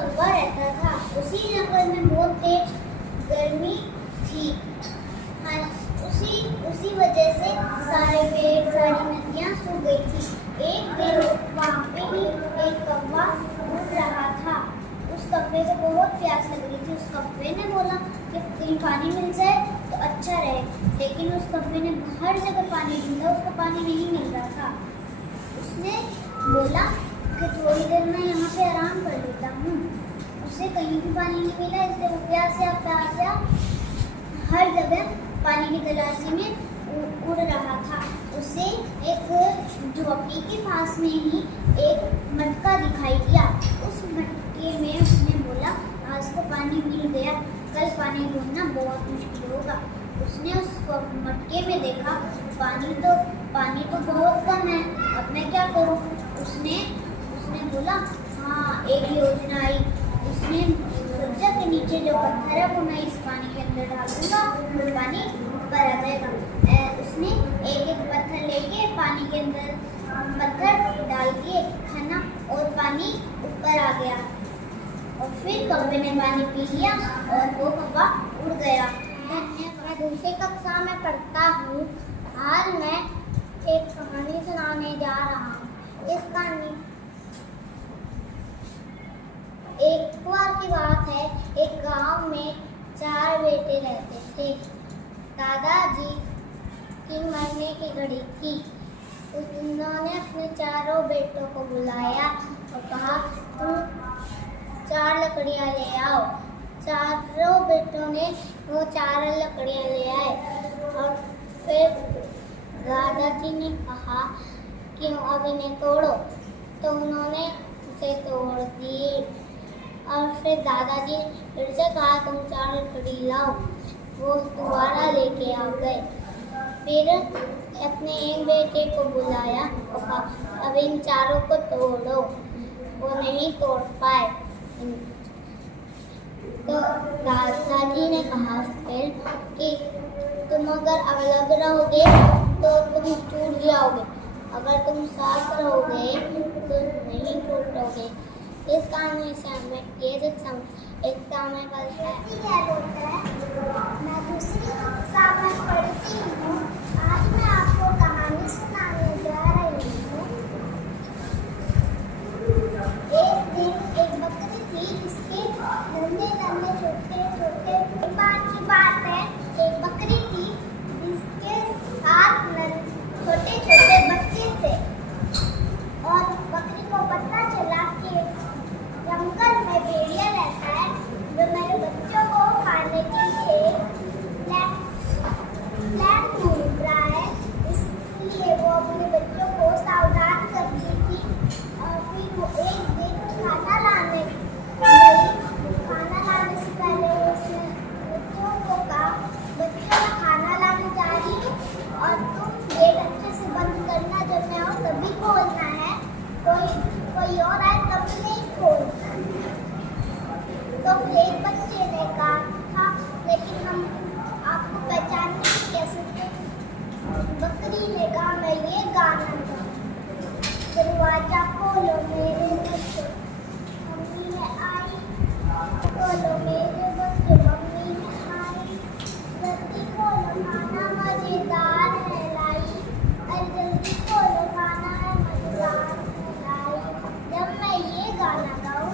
कौवा रहता था। उसी जंगल में बहुत तेज गर्मी थी। हाँ, उसी वजह से सारे पेड़, सारी नदियाँ सूख गई थी। एक दिन वहाँ पे ही एक कौवा उड़ रहा था। उस कौवे को बहुत प्यास लग रही थी। उस कौवे ने बोला कि कहीं पानी मिल जाए तो अच्छा रहे, लेकिन उस कौवे ने हर जगह पानी ढूंढा, उसको पानी नहीं मिल रहा था। उसने बोला कि थोड़ी देर मैं यहाँ पे आराम कर लेता हूँ। उसे कहीं भी पानी नहीं मिला, इसलिए वो प्यासा हर जगह पानी की तलाशी में उड़ रहा था। उसे एक झोपड़ी के पास में ही एक मटका दिखाई दिया। उस मटके में उसने बोला, आज को पानी मिल गया, कल पानी ढूंढना बहुत मुश्किल होगा। उसने उस मटके में देखा पानी तो बहुत कम है, अब मैं क्या करूं? उसने बोला, हाँ एक योजना आई। उसने सोचा कि नीचे जो पत्थर है वो मैं इस पानी के अंदर डाल दूंगा, तो पानी ऊपर आ जाएगा। उसने एक पत्थर लेके पानी के अंदर पत्थर डाल के, है ना, और पानी ऊपर आ गया। और फिर कौवे ने पानी पी लिया और वो कौवा उड़ गया। मैं दूसरी कक्षा में पढ़ता हूँ। आज मैं एक कहानी सुनाने जा रहा हूँ। इस कहानी एक बार की बात है, एक गांव में 4 बेटे रहते थे। दादाजी की मरने की घड़ी थी। उन्होंने अपने चारों बेटों को बुलाया और कहा, तुम 4 लकड़ियाँ ले आओ। चारों बेटों ने वो 4 लकड़ियाँ ले आए और फिर दादाजी ने कहा कि अब इन्हें तोड़ो, तो उन्होंने उसे तोड़ दी। और फिर दादाजी फिर से कहा, तुम 4 लकड़ी लाओ। वो दोबारा लेके आ गए। फिर अपने एक बेटे को बुलाया और कहा, अब इन 4 को तोड़ो। वो नहीं तोड़ पाए। तो दादाजी ने कहा फिर कि तुम अगर अलग रहोगे तो तुम टूट जाओगे, अगर तुम साथ रहोगे तो नहीं टूटोगे। इस कहानी से हमें ये एकता में बोलता है। मैं दूसरी कक्षा में पढ़ती हूँ। आज मैं आपको कहानी सुनाने जा रही हूँ। एक दिन एक बकरी थी, जिसके नन्हे छोटे एक बार की बात है, एक बकरी थी जिसके साथ छोटे छोटे बच्चे थे। और बकरी को पता चला कि जंगल में भेड़िया रहता है जो मेरे बच्चों को खाने के लिए प्लान ढूंढ रहा है। इसलिए वो अपने बच्चों को सावधान करती थी। और फिर वो एक दिन खाना लाने गई। खाना लाने से पहले उसने बच्चों को कहा, बच्चों मैं खाना लाने जा रही हूँ और तुम गेट अच्छे से बंद करना, जब मैं आऊँ तभी खोलना है, कोई और आए तब नहीं खोलना। तो एक बच्चे ने कहा था, लेकिन हम आपको पहचानने कैसे थे? बकरी ने कहा, मैं ये गाना गाऊं, दरवाजा खोलो मेरे बच्चों, मम्मी है आई, खोलो मेरे बच्चों, मम्मी है आई, जल्दी खोलो खाना मजेदार है लाई, अरे जल्दी खोलो खाना है मजेदार है लाई। जब मैं ये गाना गाऊं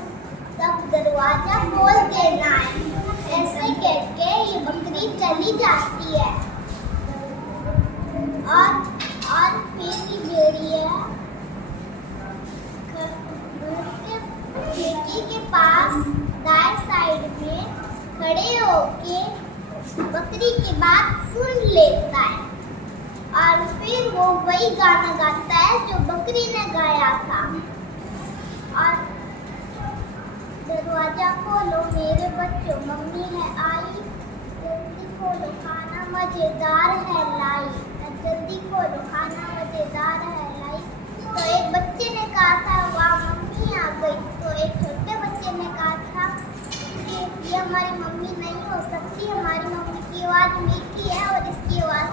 तब दरवाजा खोल देना है। ऐसे कहके ये बकरी चली जाती है। और फिर ये भेड़िया खिड़की के पास दाएं साइड में खड़े होके बकरी की बात सुन लेता है। और फिर वो वही गाना गाता है जो बकरी ने गाया था। और दरवाजा खोलो मेरे बच्चों, मम्मी है आई, जल्दी खोलो खाना मजेदार है लाई, जल्दी खोलो खाना मजेदार है लाई। तो एक बच्चे ने कहा था, वाह मम्मी आ गई। तो एक छोटे बच्चे ने कहा था कि ये हमारी मम्मी नहीं हो सकती, हमारी मम्मी की आवाज़ मीठी है और इसकी आवाज़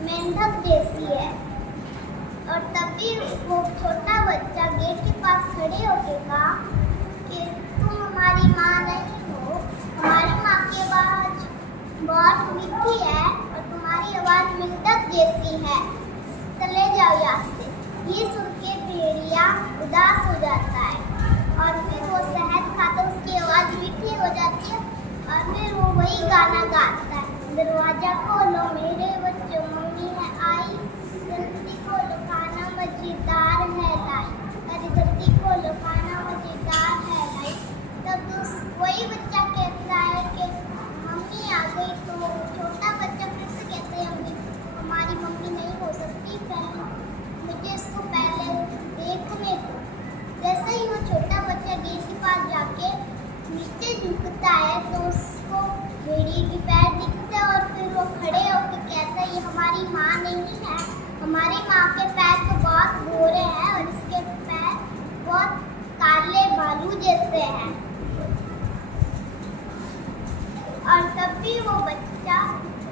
मेंढक जैसी है। और तभी वो छोटा बच्चा गेट के पास खड़े होके कहा कि तुम बहुत मीठी है और तुम्हारी आवाज मिंटक जैसी है, चले जाओ यहाँ से। ये सुन के भेड़िया उदास हो जाता है और फिर वो शहद खाता, उसकी आवाज मीठी हो जाती है और फिर वो वही गाना गाता है। दरवाजा खोलो मेरे बच्चों, मम्मी है आई, जल्दी खोलो खाना मजेदार है लाई, अरे जल्दी खोलो खाना मजेदार है लाई। तब वही बच्चा कहता है कि मम्मी आ गई। तो छोटा बच्चा फिर से कहता है हमारी मम्मी नहीं हो सकती, मुझे इसको पहले देखने दो। जैसे ही वो छोटा बच्चा गेट के पास जाके नीचे झुकता है तो उसको भेड़िए के पैर दिखते हैं और फिर वो खड़े होकर कहता है ये हमारी माँ नहीं है, हमारी माँ के पैर तो बहुत गोरे हैं और इसके पैर बहुत काले भालू जैसे हैं। और तब भी वो बच्चा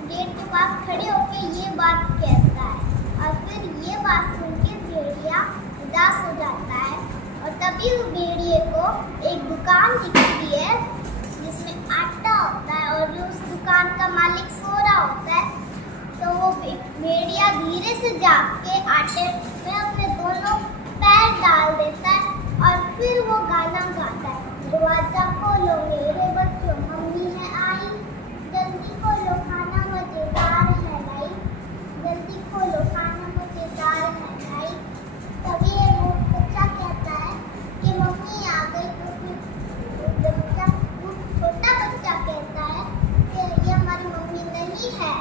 गेट के पास खड़े होकर ये बात कहता है और फिर ये बात सुन के भेड़िया उदास हो जाता है। और तभी उस भेड़िए को एक दुकान दिखती है जिसमें आटा होता है और उस दुकान का मालिक सो रहा होता है। तो वो भेड़िया धीरे से जाके आटे में अपने दोनों पैर डाल देता है और फिर वो गाना गाता है, दरवाजा खोलो मेरे बच्चों, मम्मी है आई, जल्दी खोलो खाना मजेदार है लाई, जल्दी खोलो खाना मजेदार है लाई। तभी वो बच्चा कहता है कि मम्मी आ गई। तो फिर छोटा बच्चा कहता है कि ये हमारी मम्मी नहीं है।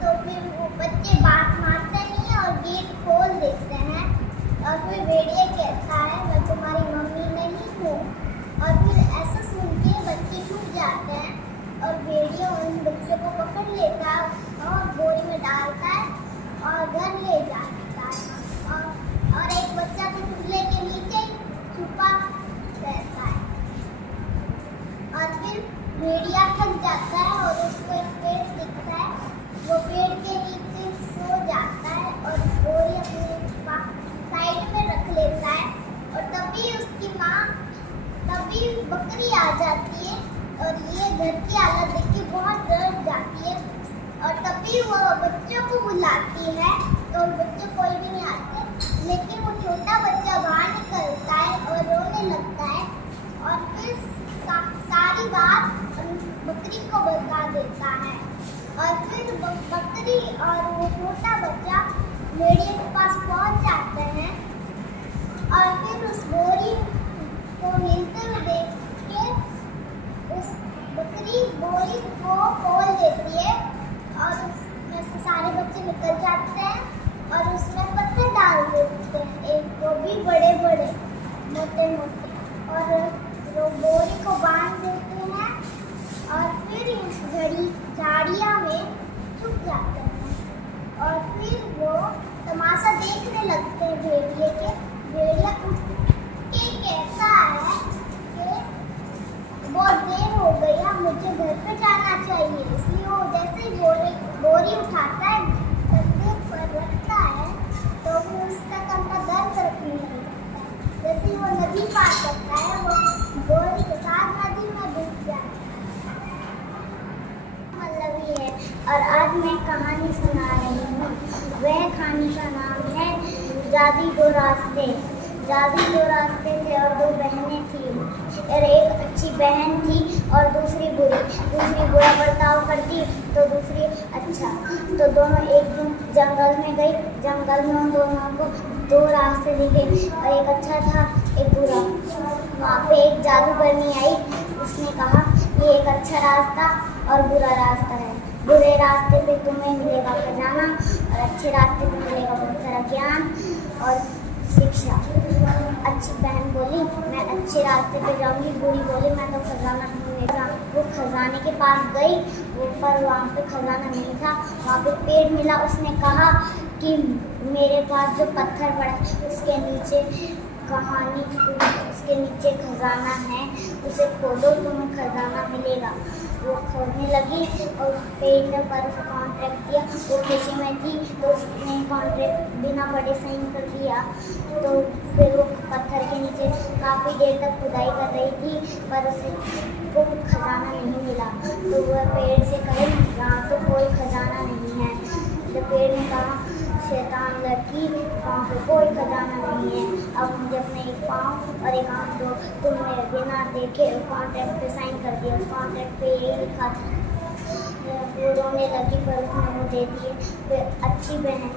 तो फिर वो बच्चे बात मानते नहीं है और गेट खोल देते हैं और फिर भेड़िया कहता है मैं तुम्हारी मम्मी नहीं हूँ। और फिर ऐसा सुन के बच्चे छूट जाते हैं और भेड़िया उन बच्चों को पकड़ लेता है और बोरी में डालता है और घर ले जाता है। और एक बच्चा तो चूल्हे के नीचे छुपा रहता है। और फिर भेड़िया थक जाता है और उसको एक पेड़ दिखता है, वो पेड़ के नीचे सो जाता है और बोरी अपने साइड में रख लेता है। और तभी बकरी आ जाती है और ये घर की हालत देख के बहुत डर जाती है। और तभी वो बच्चों को बुलाती है तो बच्चे कोई भी नहीं आते, लेकिन वो छोटा बच्चा बाहर निकलता है और रोने लगता है और फिर सारी बात बकरी को बता देता है। और फिर बकरी और वो छोटा बच्चा भेड़िए के पास पहुंच जाते हैं और फिर उस बोरी को हिलते हुए देख के उस बकरी बोरी को खोल देती है और उसमें से सारे बच्चे निकल जाते हैं और उसमें पत्थर डाल देते हैं, एक दो भी बड़े बड़े मोटे मोटे, और वो बोरी को बांध देते हैं और फिर उस झाड़ियाँ में छुप जाते हैं। और फिर वो तमाशा देखने लगते हैं भेड़िए के। भेड़िया उठ के कहता है कि बहुत देर हो गई है, मुझे घर पे जाना चाहिए। इसलिए वो जैसे ही बोरी उठाता है, कंधे पर रखता है, तो फिर उसका कंधा दर्द रखने लगता है। जैसे ही वो नदी पार करता है, वो बोरी के साथ नदी में डूब जाता है। मतलब ये है। और आज मैं कहानी सुना रही हूँ। वह कहानी का नाम है जादी दो रास्ते। जादी दो रास्ते थे और दो बहनें थी, और एक अच्छी बहन थी और दूसरी बुरी। दूसरी बुरा बर्ताव करती तो दूसरी अच्छा। तो दोनों एक दिन जंगल में गई। जंगल में उन दोनों को दो रास्ते दिखे, और एक अच्छा था एक बुरा। वहाँ पे एक जादूगरनी आई, उसने कहा ये एक अच्छा रास्ता और बुरा रास्ता है। बुरे रास्ते पे तुम्हें मिलेगा खजाना और अच्छे रास्ते पे मिलेगा बहुत सारा ज्ञान और शिक्षा। अच्छी बहन बोली मैं अच्छे रास्ते पे जाऊंगी, बुरी बोली मैं तो खजाना ढूंढूंगा। वो खजाने के पास गई, पर वहाँ पे खजाना नहीं था, वहाँ पे पेड़ मिला। उसने कहा कि मेरे पास जो पत्थर पड़ा है उसके नीचे कहानी उसके नीचे खजाना है, उसे खोदो तुम्हें खजाना मिलेगा। वो खोदने लगी और पेड़ ने बर्फ कॉन्ट्रैक्ट दिया। वो खुशी में थी तो उसने कॉन्ट्रैक्ट बिना बड़े साइन कर दिया। तो फिर वो पत्थर के नीचे काफ़ी देर तक खुदाई कर रही थी पर उसे को खजाना नहीं मिला। तो वह पेड़ से कहे यहाँ तो कोई खजाना नहीं है। तो पेड़ ने कहा शैतान लड़की, वहाँ पे कोई खजाना नहीं है। अब मुझे अपने एक पाँव और एक आँख दो। तुमने बिना देखे कॉन्ट्रैक्ट पे साइन कर दिया। कॉन्ट्रैक्ट पे यही लिखा था। वो रोने लगी पर उसने मुँह दे दिए। फिर अच्छी बहन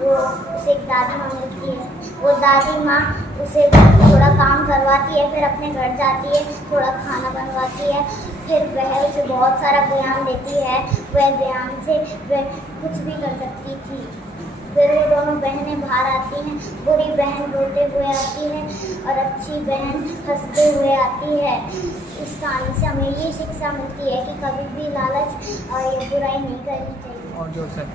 वो उसे एक दादी माँ मिलती है। वो दादी माँ उसे थोड़ा काम करवाती है, फिर अपने घर जाती है, थोड़ा खाना बनवाती है, फिर वह उसे बहुत सारा ज्ञान देती है। वह ज्ञान से वह कुछ भी कर सकती थी। फिर वो दोनों बहनें बाहर आती हैं। बुरी बहन रोते हुए आती है और अच्छी बहन हंसते हुए आती है। इस कहानी से हमें ये शिक्षा मिलती है कि कभी भी लालच और ये बुराई नहीं करनी चाहिए। और जोर से।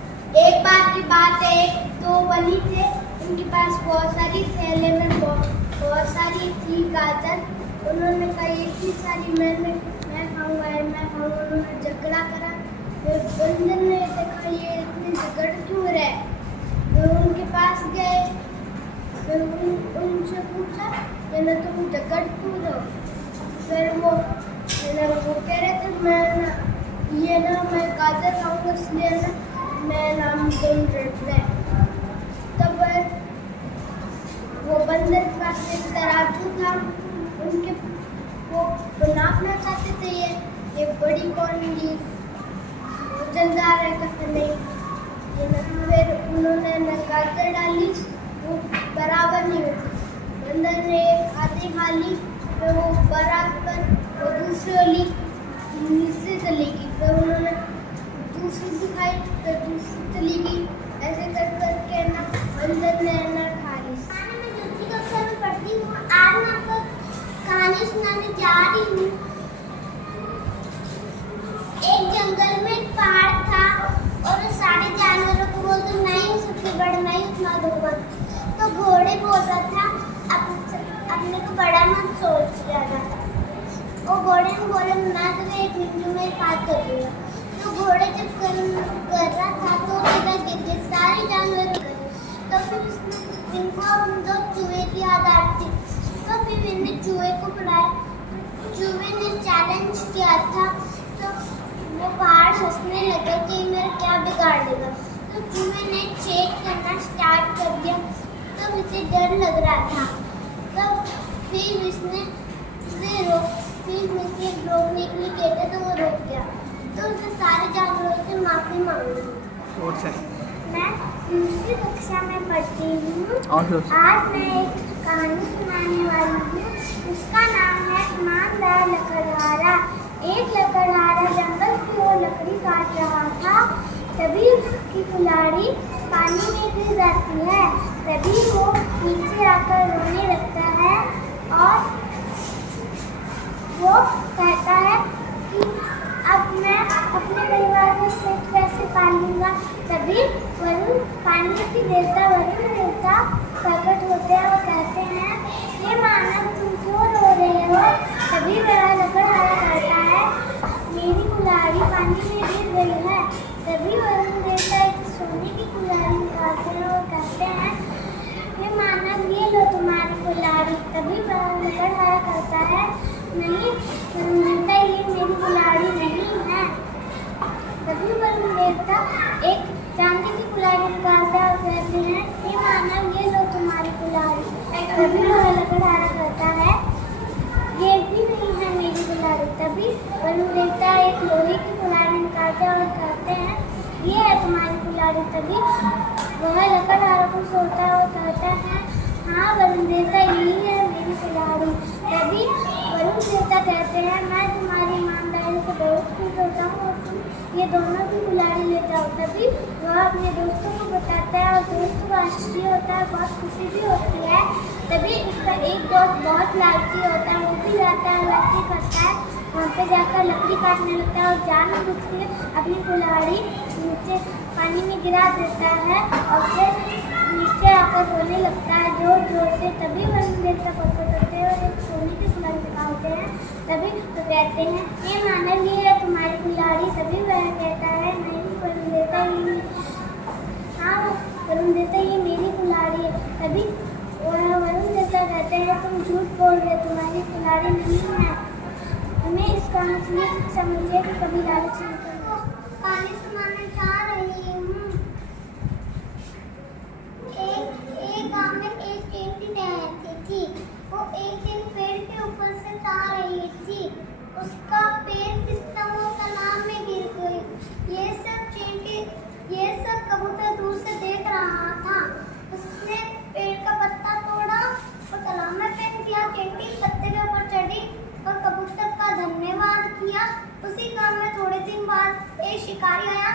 एक बार की बात है, दो वली थे, उनके पास बहुत सारी थैले में बहुत सारी थी गाजर। उन्होंने कहा इतनी सारी मैं खाऊंगा, मैं खाऊंगा। उन्होंने झगड़ा करा। फिर बंदर ने देखा ये इतनी झगड़ क्यों रहे। तो उनके पास गए, फिर उनसे पूछा कि ना तुम झगड़ क्यों रहो। फिर वो कह रहे थे मैं गाजर खाऊंगा इसलिए ना मैं नाम तुम डरते। तब वो बंदर के पास एक तराजू था, उनके वो नापना चाहते थे ये बड़ी कौन ली वजनदार है कहते नहीं। फिर उन्होंने गाजर डाली, वो बराबर नहीं होती। बंदर ने आधी खा ली, फिर वो बराबर, वो दूसरी वाली नीचे चली गई। फिर उन्होंने दूसरी दिखाई, फिर दूसरी चली गई। ऐसे कर करके ना बंदर ने ना खा ली। मैं चौथी कक्षा में पढ़ती हूँ। आज मैं आपको कहानी सुनाने जा रही हूँ। एक जंगल में एक पहाड़ था और सारे जानवरों को बोलते नहीं सबसे बड़ा नहीं उतना दूंगा। तो घोड़े बोल रहा था अपने को बड़ा मत सोच रहा था। वो घोड़े में बोले मैं तुम्हें एक मिनट में एक हाथ कर दूंगा। तो घोड़े जब कर रहा था तो गिर गए सारे जानवर गए। तो फिर उसने इनको दो चूहे की याद आती। तो फिर मैंने चूहे को बुलाया। चूहे ने चैलेंज किया था। तो वो पहाड़ हंसने लगे कि मेरा क्या बिगाड़ देगा। तो चूहे ने चेक करना स्टार्ट कर दिया। तो उसे डर लग रहा था। तो फिर उसने रोकने के लिए कहते तो वो रुक गया। तो उसने सारे जानवरों से माफी मांगी। और से। मैं दूसरी कक्षा में पढ़ती हूँ। और जोर से। आज मैं एक कहानी सुनाने वाली हूँ। उसका नाम है ईमानदार लकड़हारा। एक लकड़हारा जंगल की ओर लकड़ी काट रहा था। तभी उसकी कुल्हाड़ी पानी में गिर जाती है। तभी वो नीचे आकर रोने लगता है और वो कहता है कि अब मैं अपने परिवार में पेट कैसे पालूंगा। तभी वरुण पानी की देवता वरुण देवता प्रकट होते हैं और कहते हैं ये मानव तुम क्यों रो रहे हो। तभी वह लकड़हारा कहता है मेरी कुल्हाड़ी पानी में गिर गई है। तभी वरुण देवता एक सोने की कुल्हाड़ी निकालते हैं और कहते हैं ये मानव ये लो तुम्हारी कुल्हाड़ी। तभी वह लकड़हारा कहता है नहीं वरुण देवता ये मेरी कुल्हाड़ी नहीं है। तभी वरुण देवता एक चांदी की कुल्हाड़ी निकालते हैं और कहते हैं ये मानव ये लो तुम्हारी कुल्हाड़ी। तभी वह लकड़हारा कहता है ये भी नहीं है मेरी कुल्हाड़ी। तभी वरुण देवता एक लोहे की कुल्हाड़ी निकालते हैं और कहते हैं ये है तुम्हारी कुल्हाड़ी। तभी वह लकड़हारा को सोता है और कहता है हाँ वरुण देवता यही है मेरी कुल्हाड़ी। तभी वरुण देवता कहते हैं मैं तुम्हारी ईमानदारी से बहुत खुश होता हूँ और तुम ये दोनों की कुल्हाड़ी ले जाओ। तभी वह अपने दोस्तों को बताता है और दोस्त को आश्चर्य होता है, बहुत खुशी भी होती है। तभी उसका एक दोस्त बहुत लालची होता है, वो भी जाता है लकड़ी करता है, वहाँ पे जाकर लकड़ी काटने लगता है और जानबूझ के अपनी कुल्हाड़ी नीचे पानी में गिरा देता है और फिर नीचे आकर रोने लगता है जोर जोर से। तभी वरुण देवता प्रकट होते हैं और एक सोने के कुल्हाड़ी दिखाते हैं। तभी तो कहते हैं, ये मानव ये है तुम्हारी कुल्हाड़ी। तभी वह कहता है, नहीं वरुण देवता, ये हाँ वरुण देवता, ये मेरी कुल्हाड़ी है। तभी वह वरुण देवता कहते हैं, तुम झूठ बोल रहे, तुम्हारी कुल्हाड़ी नहीं है। हमें इस कहानी से शिक्षा मिलती है कि कभी लालच नहीं करना। कहानी सुनाना चाह रही हूँ। एक गांव में एक चींटी रहती थी। वो एक दिन पेड़ के ऊपर से तार रही थी। उसका पैर फिसला वो तालाब में गिर गई। ये सब कबूतर दूर से देख रहा था। उसने पेड़ का पत्ता तोड़ा और तालाब में फेंक दिया। चींटी पत्ते के ऊपर चढ़ी और कबूतर का धन्यवाद किया। उसी गांव में थोड़े दिन बाद एक शिकारी आया।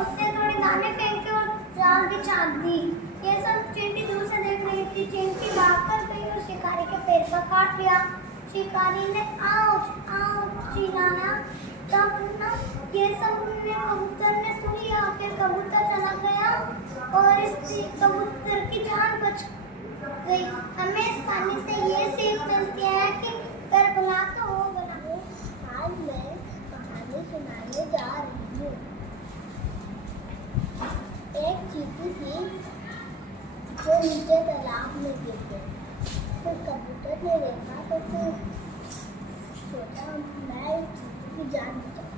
उसने थोड़े दाने फेंके और जाल बिछा दी। ये सब चींटी दूर से देख रही थी। चींटी भागकर गई और शिकारी के पैर पर काट लिया। शिकारी ने आउच आउच चिल्लाया। तब ना ये सब कबूतर ने सुन लिया। फिर कबूतर चला गया और इस कबूतर की जान बच गई। हमें इस कहानी से ये सीख मिलती है कि कर भला तो हो भला। आज मैं कहानी सुनाने जा रही हूँ। एक चींटी थी जो नीचे तालाब में गिर गई। फिर कबूतर ने देखा तो फिर सोचा मैं चींटी की जान बचाऊं।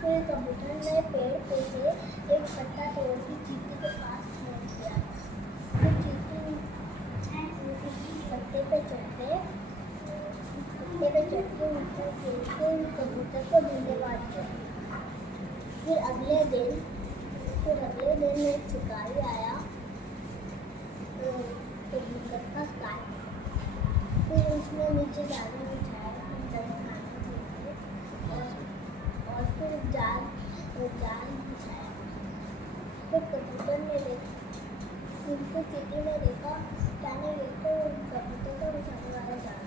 फिर कबूतर ने पेड़ पे से एक पत्ता तोड़ के चींटी के पास छोड़ दिया। फिर चींटी पत्ते पे चढ़ते ऊपर खेलते कबूतर को धन्यवाद किया। फिर अगले दिन एक शिकारी आया कबूतर का शिकार। फिर उसने नीचे जाल बिछाया खाने के लिए और फिर जाल बिछाया। फिर कबूतर ने देखा, चींटी ने देखा, जाने देखो कबूतर को बिछाने वाला जाल।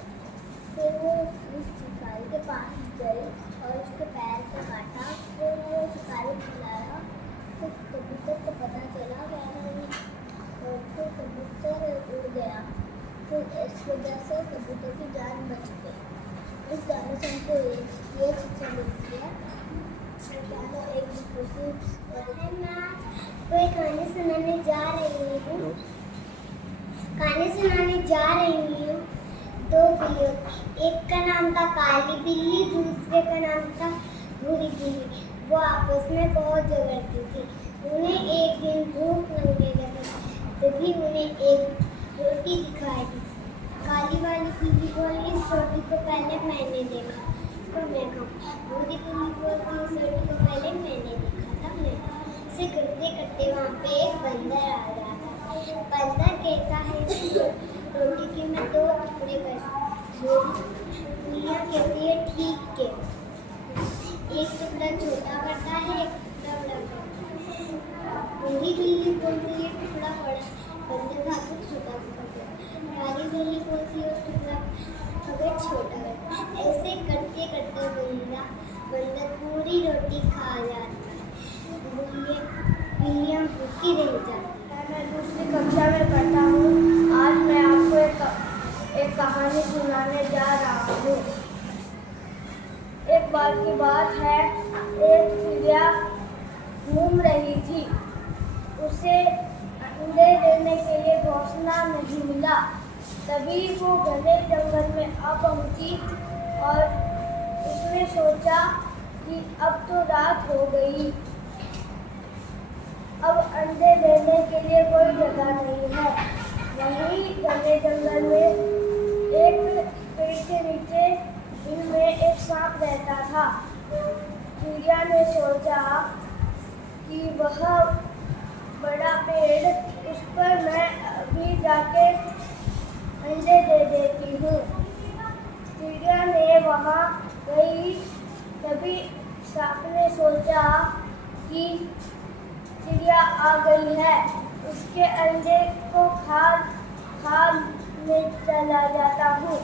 फिर वो उस शिकारी के पास गई और उसके पैर को काटा। फिर वो शिकारी बुलाया। फिर कबूतर को पता चला और फिर कबूतर उड़ गया। फिर इस वजह से कबूतर की जान बच गई। इस गाने से हमको ये शिक्षा मिलती है। एक दूसरे को कहानी सुनाने जा रही हूँ। दो बिल्लियों, एक का नाम था काली बिल्ली, दूसरे का नाम था भूरी बिल्ली। वो आपस में बहुत झगड़ती थी। उन्हें एक दिन भूख लगने लगी। तभी उन्हें एक रोटी दिखाई दी। काली वाली बिल्ली बोली, इस रोटी को पहले मैंने देखा तो मैं खाऊं। भूरी बिल्ली बोली, इस रोटी को पहले मैंने देखा तब मैं खाऊं। इसे करते करते वहाँ पे एक बंदर आ जाता है। बंदर कहता है, रोटी के मैं दो टुकड़े कर। बिल्लियाँ कहती है ठीक है। एक टुकड़ा छोटा करता है, एक टुकड़ा बड़ा करता है। बूढ़ी बिल्ली बोलती है टुकड़ा बड़ा, बंदर खाकर छोटा करता है। काली बिल्ली बोलती है टुकड़ा अगर छोटा करता है। ऐसे करते करते बंदर पूरी रोटी खा जाता है। बिल्लियाँ भूखी रह जाती है। मैं दूसरी कक्षा में पढ़ता हूँ। आज मैं आपको एक कहानी सुनाने जा रहा हूँ। एक बार की बात है, एक चिड़िया घूम रही थी। उसे अंडे देने के लिए घोंसला नहीं मिला। तभी वो घने जंगल में आ पहुंची और उसने सोचा कि अब तो रात हो गई, अब अंडे देने के लिए कोई जगह नहीं है। वहीं घने जंगल में एक पेड़ के नीचे दिन में एक सांप रहता था। चिड़िया ने सोचा कि वह बड़ा पेड़, उस पर मैं अभी जाके अंडे दे देती हूँ। चिड़िया ने वहाँ गई। तभी सांप ने सोचा कि चिड़िया आ गई है, उसके अंडे को खा में चला जाता हूँ।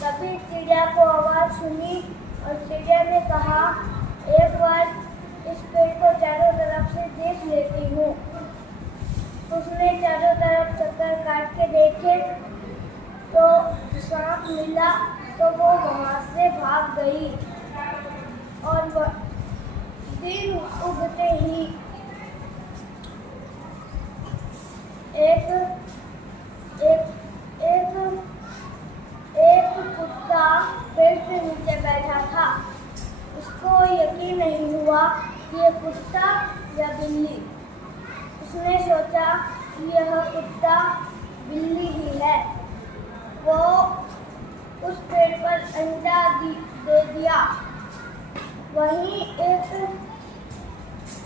तभी चिड़िया को आवाज़ सुनी और चिड़िया ने कहा, एक बार इस पेड़ को चारों तरफ से देख लेती हूँ। उसने चारों तरफ चक्कर काट के देखे तो सांप मिला तो वो वहां से भाग गई। और दिन उगते ही एक कुत्ता पेड़ के नीचे बैठा था। उसको यकीन नहीं हुआ कि ये कुत्ता या बिल्ली। उसने सोचा कि यह कुत्ता बिल्ली ही है। वो उस पेड़ पर अंडा दे दिया। वहीं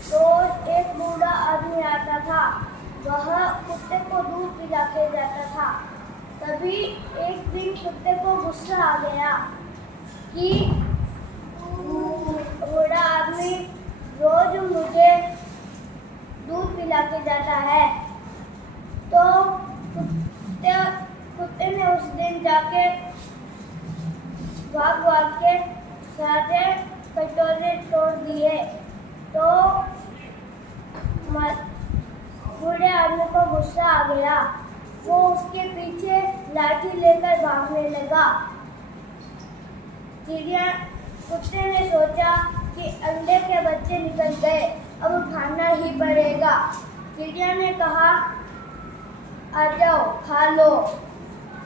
रोज एक बूढ़ा आदमी आता था। वह कुत्ते को दूध पिला के जाता था। तभी एक दिन कुत्ते को गुस्सा आ गया कि बूढ़ा आदमी रोज मुझे दूध पिला के जाता है। तो कुत्ते ने उस दिन जाके भाग के सारे कटोरे तोड़ दिए। तो बूढ़े आदमी को गुस्सा आ गया। वो उसके पीछे लाठी लेकर भागने लगा। कुत्ते ने सोचा कि अंडे के बच्चे निकल गए, अब खाना ही पड़ेगा। चिड़िया ने कहा, आ जाओ खा लो।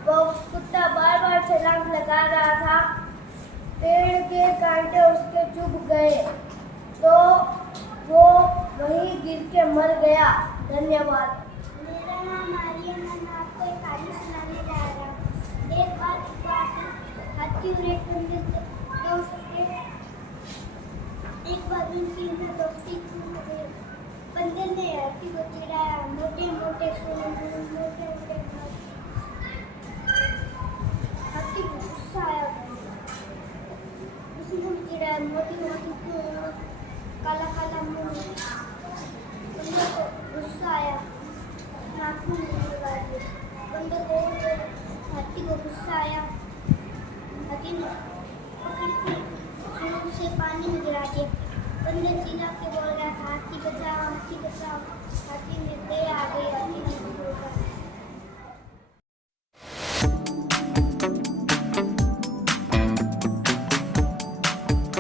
वो कुत्ता बार बार छलांग लगा रहा था। पेड़ के कांटे उसके चुभ गए तो वो वहीं गिर के मर गया। धन्यवाद। मेरा नाम आर्यन है। मैं आपको एक कहानी सुनाने जा रहा हूँ। एक बार हाथी और एक बंदर दोस्त थे। एक बार उनकी दोस्ती टूट गई। बंदर ने हाथी को चिढ़ाया, मोटे मोटे हाथी को गुस्सा आया। उसने चिढ़ाया, मोटी मोटी काला काला मुंह। बंदर को गुस्सा आया, नाखून लगा दिए। बंदर को हाथी को गुस्सा आया। हाथी ने पकड़ के सूंड से पानी में गिरा दिया। बंदर चिल्ला के बोल रहा था, हाथी बचाओ हाथी बचाओ। हाथी ने दया आ गई।